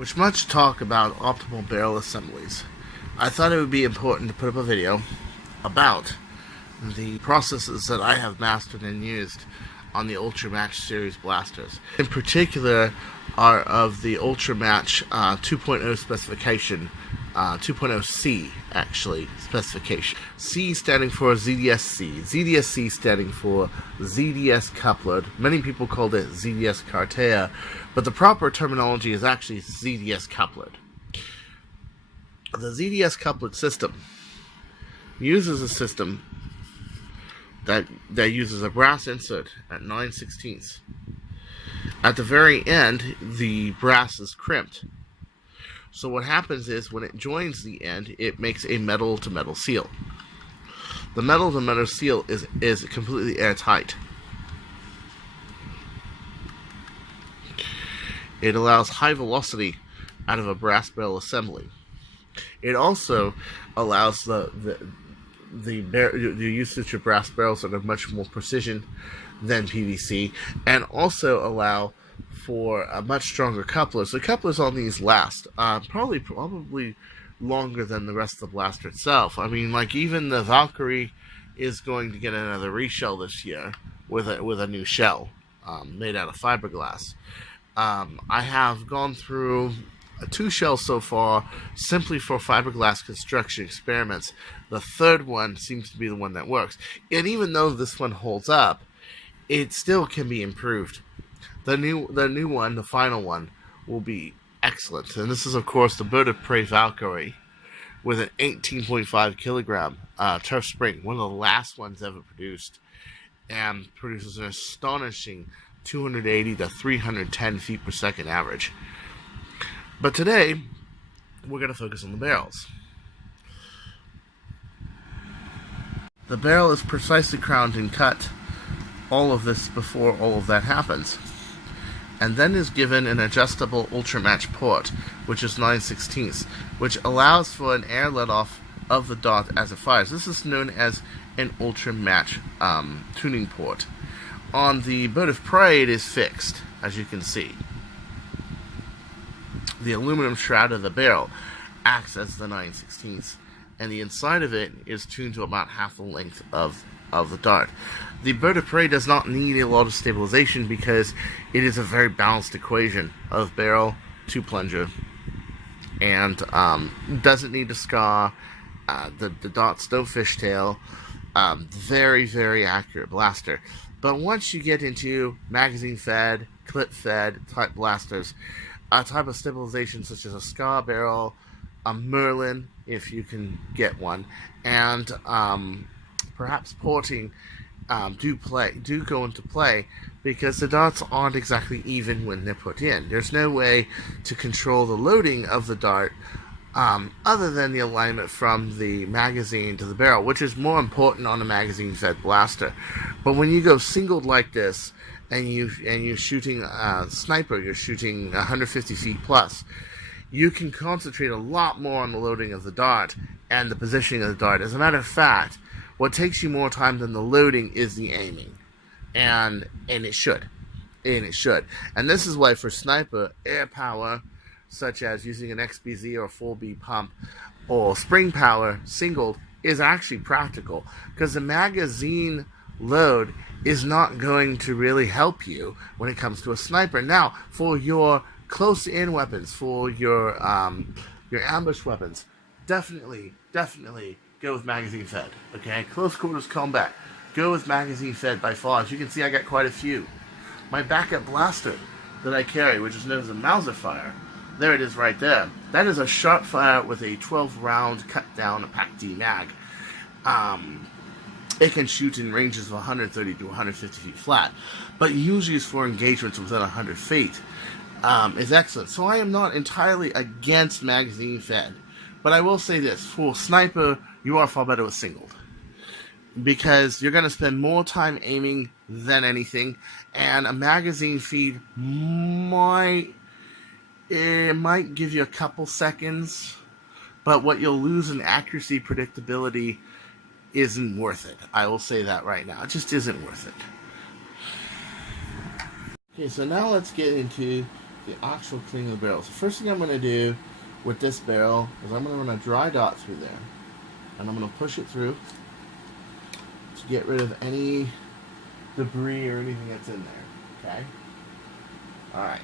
With much talk about optimal barrel assemblies, I thought it would be important to put up a video about the processes that I have mastered and used on the Ultramatch series blasters. In particular are of the Ultramatch 2.0 specification, 2.0C actually specification. C standing for ZDSC, ZDSC standing for ZDS coupled. Many people called it ZDS Cartea, but the proper terminology is actually ZDS coupled. The ZDS coupled system uses a system that uses a brass insert at 9/16. At the very end, the brass is crimped. So what happens is when it joins the end, it makes a metal-to-metal seal. The metal-to-metal seal is completely airtight. It allows high velocity out of a brass barrel assembly. It also allows the usage of brass barrels that are much more precision than PVC, and also allow for a much stronger couplers. The couplers on these last probably longer than the rest of the blaster itself. I mean, like even the Valkyrie is going to get another reshell this year with a new shell made out of fiberglass. I have gone through 2 shells so far simply for fiberglass construction experiments. The third one seems to be the one that works. And even though this one holds up, it still can be improved. The new one, the final one, will be excellent. And this is, of course, the Bird of Prey Valkyrie with an 18.5 kilogram turf spring, one of the last ones ever produced, and produces an astonishing 280 to 310 feet per second average. But today, we're going to focus on the barrels. The barrel is precisely crowned and cut, all of this before all of that happens, and then is given an adjustable Ultramatch port, which is 9/16, which allows for an air let-off of the dot as it fires. This is known as an Ultramatch tuning port. On the Bird of Prey, it is fixed, as you can see. The aluminum shroud of the barrel acts as the 9/16, and the inside of it is tuned to about half the length of the dart. The Bird of Prey does not need a lot of stabilization because it is a very balanced equation of barrel to plunger, and doesn't need to scar. The dots don't fishtail. Very, very accurate blaster. But once you get into magazine-fed, clip-fed type blasters, a type of stabilization such as a Scar barrel, a Merlin, if you can get one, and perhaps porting do go into play, because the dots aren't exactly even when they're put in. There's no way to control the loading of the dart other than the alignment from the magazine to the barrel, which is more important on a magazine-fed blaster. But when you go singled like this, and you're shooting a sniper, you're shooting 150 feet plus, you can concentrate a lot more on the loading of the dart and the positioning of the dart. As a matter of fact, what takes you more time than the loading is the aiming, and it should. And this is why for sniper, air power, such as using an XBZ or 4B pump, or spring power singled, is actually practical, because the magazine load is not going to really help you when it comes to a sniper. Now, for your close-in weapons, for your ambush weapons, definitely go with magazine-fed. Okay, close quarters combat, go with magazine-fed by far. As you can see, I got quite a few. My backup blaster that I carry, which is known as a Mauser fire, there it is right there. That is a sharp fire with a 12-round cut-down PAC-D mag. It can shoot in ranges of 130 to 150 feet flat, but usually is for engagements within 100 feet. Is excellent. So I am not entirely against magazine-fed, but I will say this: for sniper, you are far better with singled, because you're going to spend more time aiming than anything, and a magazine feed might give you a couple seconds, but what you'll lose in accuracy, predictability, isn't worth it. I will say that right now. It just isn't worth it. Okay, so now let's get into the actual cleaning of the barrel. So first thing I'm going to do with this barrel is I'm going to run a dry dot through there. And I'm going to push it through to get rid of any debris or anything that's in there. Okay? Alright.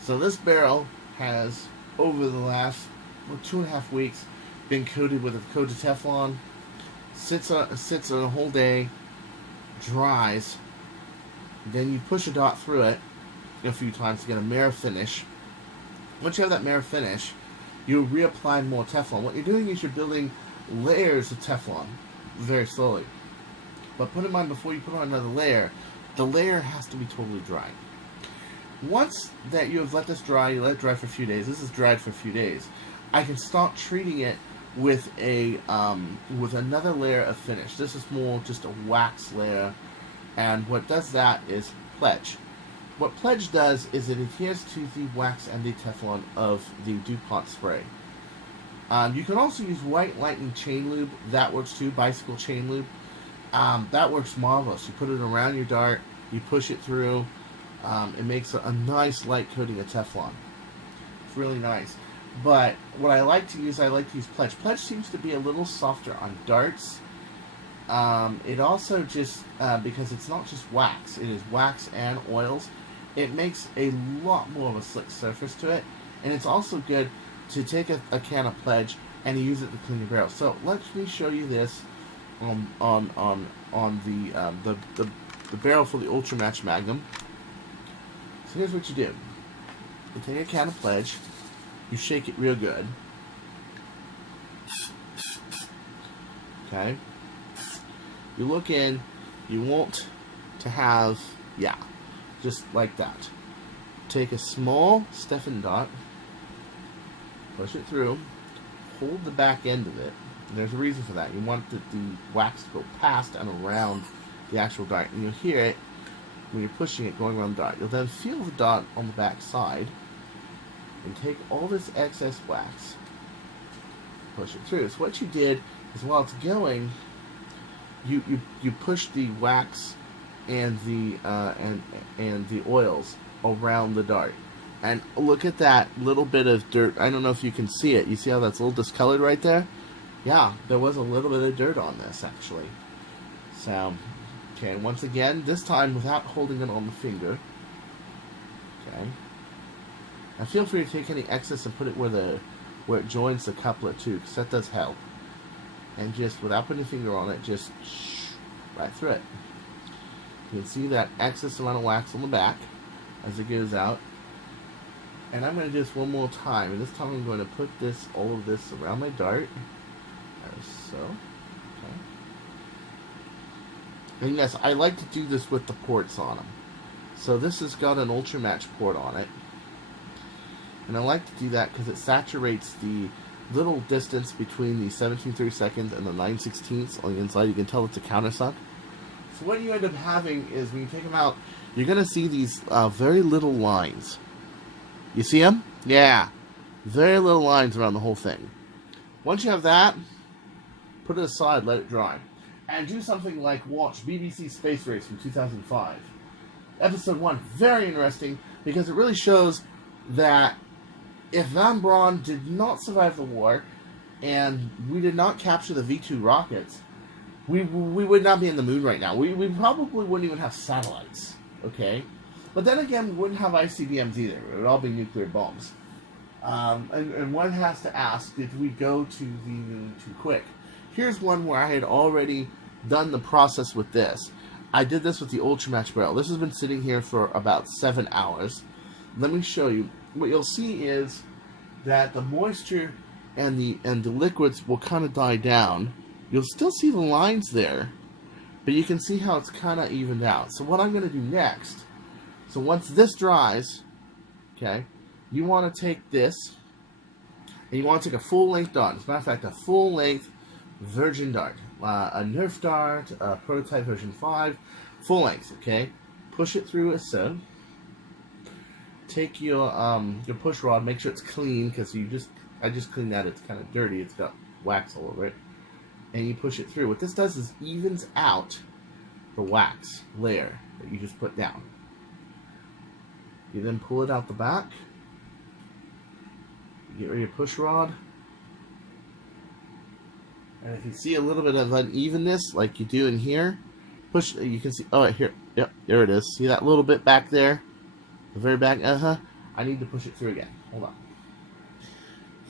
So this barrel has, over the last 2.5 weeks, been coated with a coat of Teflon. Sits on a whole day, dries. Then you push a dot through it a few times to get a mirror finish. Once you have that mirror finish, you'll reapply more Teflon. What you're doing is you're building layers of Teflon very slowly. But put in mind, before you put on another layer, the layer has to be totally dry. Once that you have let this dry, you let it dry for a few days. This is dried for a few days. I can start treating it with a with another layer of finish. This is more just a wax layer, and what does that is Pledge. What Pledge does is it adheres to the wax and the Teflon of the DuPont spray. You can also use White Lightning chain lube. That works too. Bicycle chain lube. That works marvelous. You put it around your dart. You push it through. It makes a nice light coating of Teflon. It's really nice. But what I like to use Pledge. Pledge seems to be a little softer on darts. It also just, because it's not just wax, it is wax and oils, it makes a lot more of a slick surface to it. And it's also good to take a can of Pledge and use it to clean your barrel. So let me show you this on the barrel for the Ultra Match Magnum. So here's what you do. You take a can of Pledge. You shake it real good. Okay. You look in. You want to have, yeah, just like that. Take a small Stefan dot. Push it through. Hold the back end of it. And there's a reason for that. You want the wax to go past and around the actual dart. And you'll hear it when you're pushing it going around the dart. You'll then feel the dot on the back side. And take all this excess wax, push it through. So what you did is, while it's going, you push the wax and the oils around the dart. And look at that little bit of dirt. I don't know if you can see it. You see how that's a little discolored right there? Yeah, there was a little bit of dirt on this actually. So, okay, once again, this time without holding it on the finger. Okay. Now feel free to take any excess and put it where it joins the couplet too, because that does help. And just, without putting a finger on it, just right through it. You can see that excess amount of wax on the back as it goes out. And I'm going to do this one more time. And this time I'm going to put all of this around my dart. As so. Okay. And yes, I like to do this with the ports on them. So this has got an Ultra Match port on it. And I like to do that because it saturates the little distance between the 17/32 and the 9/16 on the inside. You can tell it's a countersunk. So what you end up having is, when you take them out, you're going to see these very little lines. You see them? Yeah. Very little lines around the whole thing. Once you have that, put it aside, let it dry. And do something like watch BBC Space Race from 2005. Episode 1, very interesting, because it really shows that if Von Braun did not survive the war, and we did not capture the V-2 rockets, we would not be in the moon right now. We probably wouldn't even have satellites, okay? But then again, we wouldn't have ICBMs either. It would all be nuclear bombs. And one has to ask, did we go to the moon too quick? Here's one where I had already done the process with this. I did this with the Ultra Match barrel. This has been sitting here for about 7 hours. Let me show you. What you'll see is that the moisture and the liquids will kind of die down. You'll still see the lines there, but you can see how it's kind of evened out. So what I'm going to do next, so once this dries, okay, you want to take this, and you want to take a full-length dart. As a matter of fact, a full-length Virgin dart. A Nerf dart, a prototype version 5, full-length, okay? Push it through as so. Take your push rod, make sure it's clean, because I just cleaned that. It's kind of dirty. It's got wax all over it. And you push it through. What this does is evens out the wax layer that you just put down. You then pull it out the back. Get rid of your push rod. And if you see a little bit of unevenness, like you do in here, push. You can see. Oh, right here. Yep, there it is. See that little bit back there, the very back. I need to push it through again. Hold on.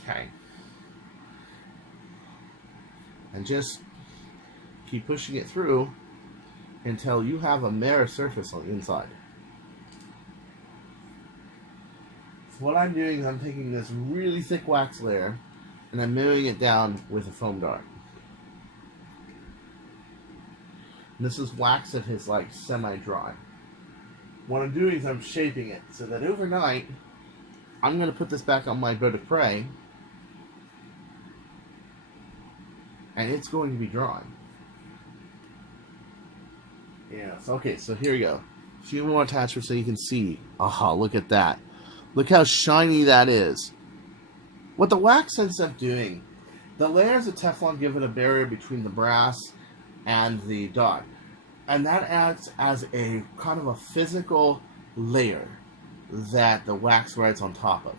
Okay. And just keep pushing it through until you have a mirror surface on the inside. So what I'm doing is I'm taking this really thick wax layer and I'm mirroring it down with a foam dart. And this is wax that is like semi-dry. What I'm doing is I'm shaping it so that overnight I'm going to put this back on my bird of prey and it's going to be dry. Yes, okay, so here we go. A few more attachments so you can see. Aha, look at that. Look how shiny that is. What the wax ends up doing, the layers of Teflon give it a barrier between the brass and the dot. And that acts as a kind of a physical layer that the wax rides on top of.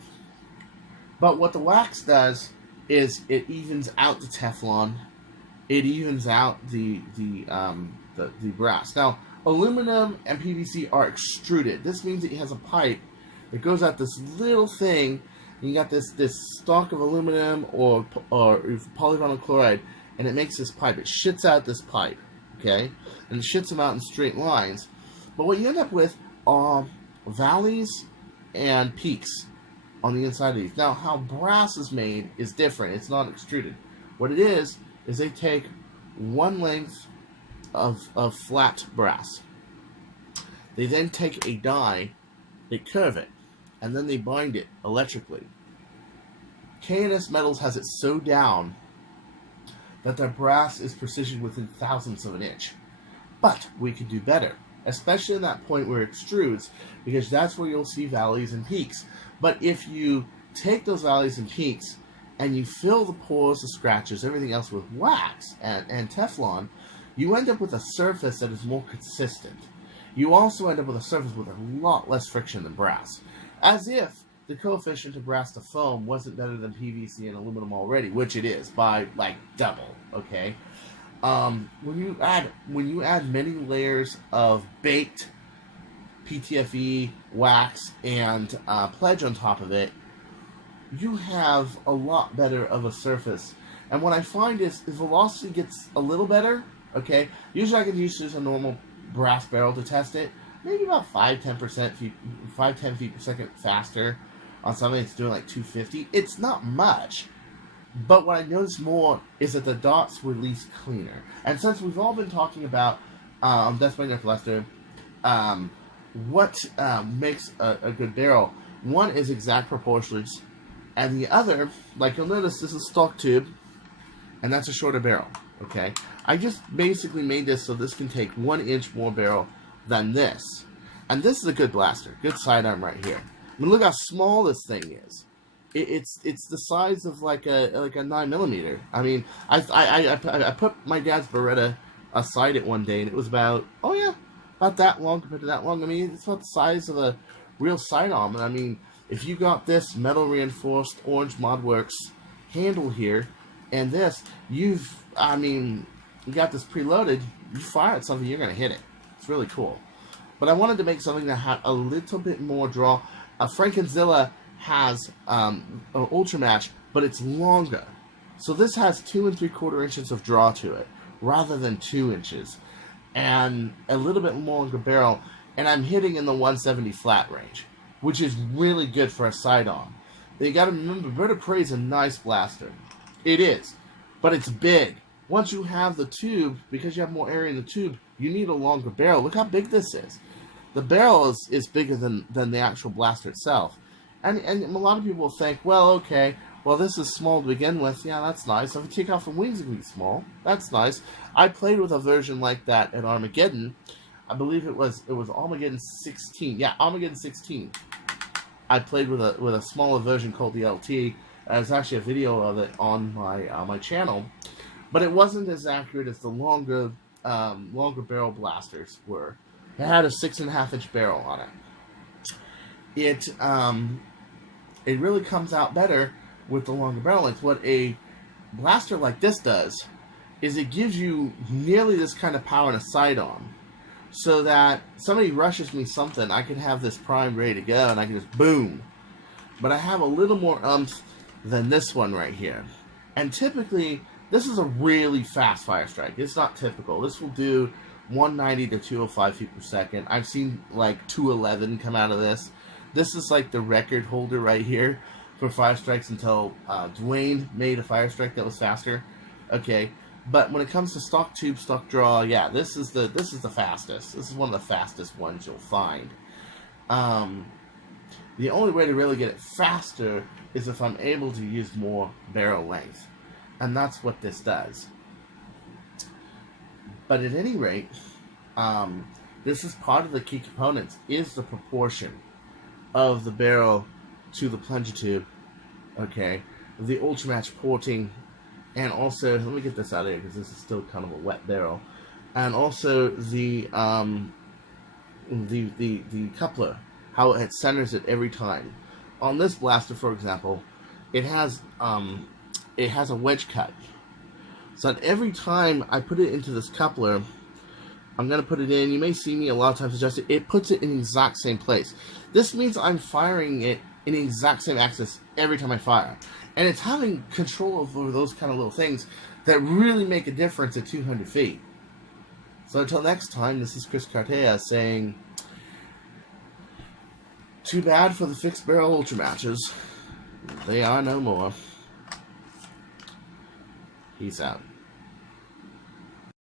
But what the wax does is it evens out the Teflon. It evens out the brass. Now, aluminum and PVC are extruded. This means it has a pipe that goes out this little thing. You got this stalk of aluminum or polyvinyl chloride, and it makes this pipe. It shits out this pipe, okay? And it shits them out in straight lines. But what you end up with are valleys and peaks on the inside of these. Now, how brass is made is different. It's not extruded. What it is they take one length of flat brass. They then take a die, they curve it, and then they bind it electrically. K&S Metals has it so down that their brass is precision within thousandths of an inch. But we could do better, especially in that point where it extrudes, because that's where you'll see valleys and peaks. But if you take those valleys and peaks and you fill the pores, the scratches, everything else with wax and Teflon, you end up with a surface that is more consistent. You also end up with a surface with a lot less friction than brass. As if the coefficient of brass to foam wasn't better than PVC and aluminum already, which it is by like double, okay? When you add many layers of baked PTFE, wax, and pledge on top of it, you have a lot better of a surface. And what I find is the velocity gets a little better, okay? Usually I can use just a normal brass barrel to test it. Maybe about 5-10 feet per second faster on something that's doing like 250. It's not much. But what I notice more is that the dots release cleaner. And since we've all been talking about Death by Nerf Lester, what makes a good barrel, one is exact proportions, and the other, like you'll notice, this is stock tube, and that's a shorter barrel, okay? I just basically made this so this can take 1 inch more barrel than this. And this is a good blaster, good sidearm right here. I mean, look how small this thing is. It's the size of like a 9mm. I mean, I put my dad's Beretta aside it one day, and it was about that long compared to that long. I mean, it's about the size of a real sidearm. And I mean, if you got this metal reinforced Orange Modworks handle here, and this, you got this preloaded. You fire at something, you're gonna hit it. It's really cool. But I wanted to make something that had a little bit more draw. Frankenzilla has an Ultra Match, but it's longer. So this has 2 3/4 inches of draw to it, rather than 2 inches. And a little bit longer barrel, and I'm hitting in the 170 flat range, which is really good for a sidearm. You gotta remember, Bird of Prey is a nice blaster. It is, but it's big. Once you have the tube, because you have more area in the tube, you need a longer barrel. Look how big this is. The barrel is bigger than the actual blaster itself. And a lot of people will think, well, okay, well, this is small to begin with. Yeah, that's nice. If you take off the wings, it can be small. That's nice. I played with a version like that at Armageddon. I believe it was Armageddon 16. Yeah, Armageddon 16. I played with a smaller version called the LT. There's actually a video of it on my channel, but it wasn't as accurate as the longer barrel blasters were. It had a 6.5 inch barrel on it. it it really comes out better with the longer barrel length. What a blaster like this does is it gives you nearly this kind of power in a sight-on, so that somebody rushes me something, I can have this primed ready to go, and I can just boom. But I have a little more umph than this one right here. And typically, this is a really fast fire strike. It's not typical. This will do 190 to 205 feet per second. I've seen like 211 come out of this. This is like the record holder right here for fire strikes until Dwayne made a fire strike that was faster. Okay, but when it comes to stock tube, stock draw, yeah, this is the fastest. This is one of the fastest ones you'll find. The only way to really get it faster is if I'm able to use more barrel length, and that's what this does. But at any rate, this is part of the key components, is the proportion of the barrel to the plunger tube, okay, the Ultramatch porting, and also, let me get this out of here because this is still kind of a wet barrel, and also the coupler, how it centers it every time. On this blaster, for example, it has a wedge cut, so that every time I put it into this coupler, I'm going to put it in, you may see me a lot of times adjust it, it puts it in the exact same place. This means I'm firing it in the exact same axis every time I fire. And it's having control over those kind of little things that really make a difference at 200 feet. So until next time, this is Chris Cartea saying, too bad for the fixed barrel ultra matches. They are no more. Peace out.